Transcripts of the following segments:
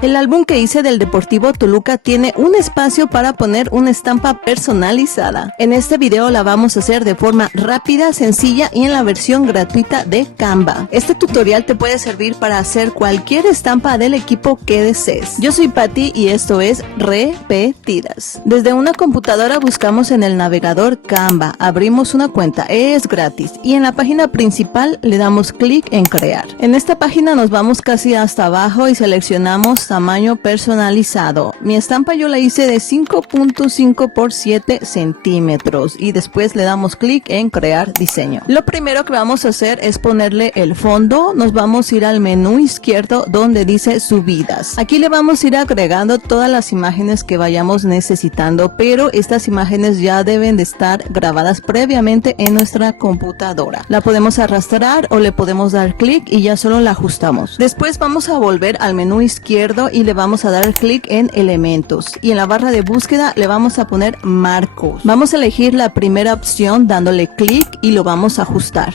El álbum que hice del Deportivo Toluca tiene un espacio para poner una estampa personalizada. En este video la vamos a hacer de forma rápida, sencilla y en la versión gratuita de Canva. Este tutorial te puede servir para hacer cualquier estampa del equipo que desees. Yo soy Patti y esto es Repetidas. Desde una computadora buscamos en el navegador Canva, abrimos una cuenta, es gratis y en la página principal le damos clic en crear. En esta página nos vamos casi hasta abajo y seleccionamos tamaño personalizado. Mi estampa yo la hice de 5.5 por 7 centímetros y después le damos clic en crear diseño. Lo primero que vamos a hacer es ponerle el fondo. Nos vamos a ir al menú izquierdo donde dice subidas. Aquí le vamos a ir agregando todas las imágenes que vayamos necesitando, pero estas imágenes ya deben de estar grabadas previamente en nuestra computadora. La podemos arrastrar o le podemos dar clic y ya solo la ajustamos. Después vamos a volver al menú izquierdo y le vamos a dar clic en elementos y en la barra de búsqueda le vamos a poner marcos. Vamos a elegir la primera opción dándole clic y lo vamos a ajustar.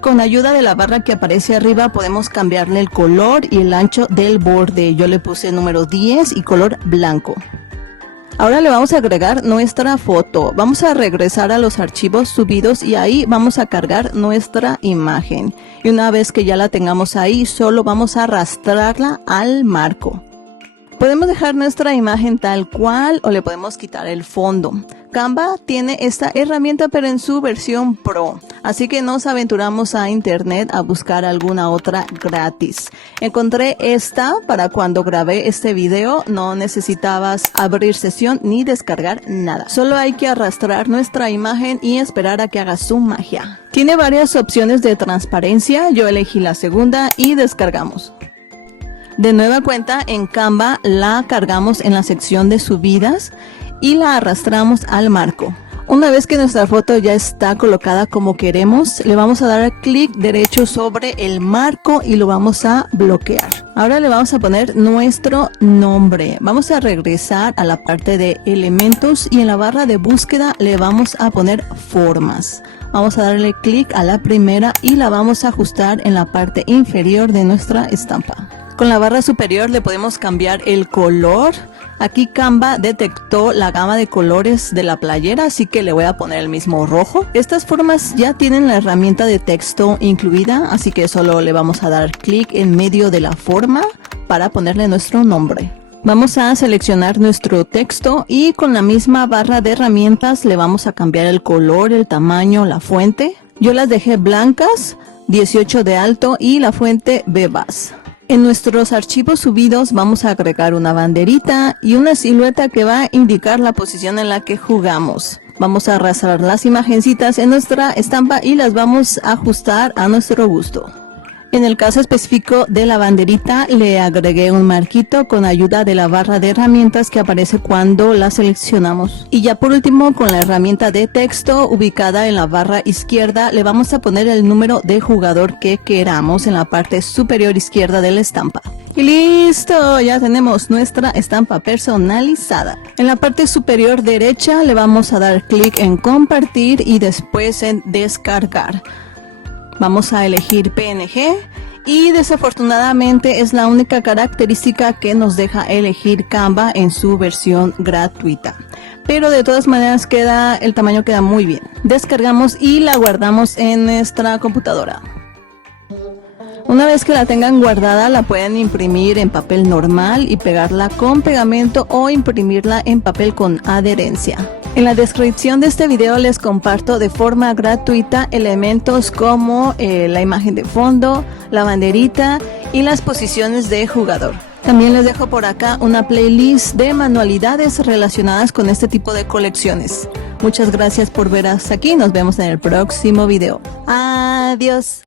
Con ayuda de la barra que aparece arriba podemos cambiarle el color y el ancho del borde. Yo le puse número 10 y color blanco. Ahora le vamos a agregar nuestra foto. Vamos a regresar a los archivos subidos y ahí vamos a cargar nuestra imagen. Y una vez que ya la tengamos ahí, solo vamos a arrastrarla al marco. Podemos dejar nuestra imagen tal cual o le podemos quitar el fondo. Canva tiene esta herramienta pero en su versión Pro, así que nos aventuramos a internet a buscar alguna otra gratis. Encontré esta para cuando grabé este video, no necesitabas abrir sesión ni descargar nada. Solo hay que arrastrar nuestra imagen y esperar a que haga su magia. Tiene varias opciones de transparencia, yo elegí la segunda y descargamos. De nueva cuenta en Canva la cargamos en la sección de subidas y la arrastramos al marco. Una vez que nuestra foto ya está colocada como queremos, le vamos a dar clic derecho sobre el marco y lo vamos a bloquear. Ahora le vamos a poner nuestro nombre. Vamos a regresar a la parte de elementos y en la barra de búsqueda le vamos a poner formas. Vamos a darle clic a la primera y la vamos a ajustar en la parte inferior de nuestra estampa. Con la barra superior le podemos cambiar el color. Aquí Canva detectó la gama de colores de la playera, así que le voy a poner el mismo rojo. Estas formas ya tienen la herramienta de texto incluida, así que solo le vamos a dar clic en medio de la forma para ponerle nuestro nombre. Vamos a seleccionar nuestro texto y con la misma barra de herramientas le vamos a cambiar el color, el tamaño, la fuente. Yo las dejé blancas, 18 de alto y la fuente Bebas. En nuestros archivos subidos vamos a agregar una banderita y una silueta que va a indicar la posición en la que jugamos. Vamos a arrastrar las imagencitas en nuestra estampa y las vamos a ajustar a nuestro gusto. En el caso específico de la banderita le agregué un marquito con ayuda de la barra de herramientas que aparece cuando la seleccionamos. Y ya por último, con la herramienta de texto ubicada en la barra izquierda le vamos a poner el número de jugador que queramos en la parte superior izquierda de la estampa. Y listo, ya tenemos nuestra estampa personalizada. En la parte superior derecha le vamos a dar clic en compartir y después en descargar. Vamos a elegir PNG y desafortunadamente es la única característica que nos deja elegir Canva en su versión gratuita. Pero de todas maneras el tamaño queda muy bien. Descargamos y la guardamos en nuestra computadora. Una vez que la tengan guardada la pueden imprimir en papel normal y pegarla con pegamento o imprimirla en papel con adherencia. En la descripción de este video les comparto de forma gratuita elementos como la imagen de fondo, la banderita y las posiciones de jugador. También les dejo por acá una playlist de manualidades relacionadas con este tipo de colecciones. Muchas gracias por ver hasta aquí, nos vemos en el próximo video. Adiós.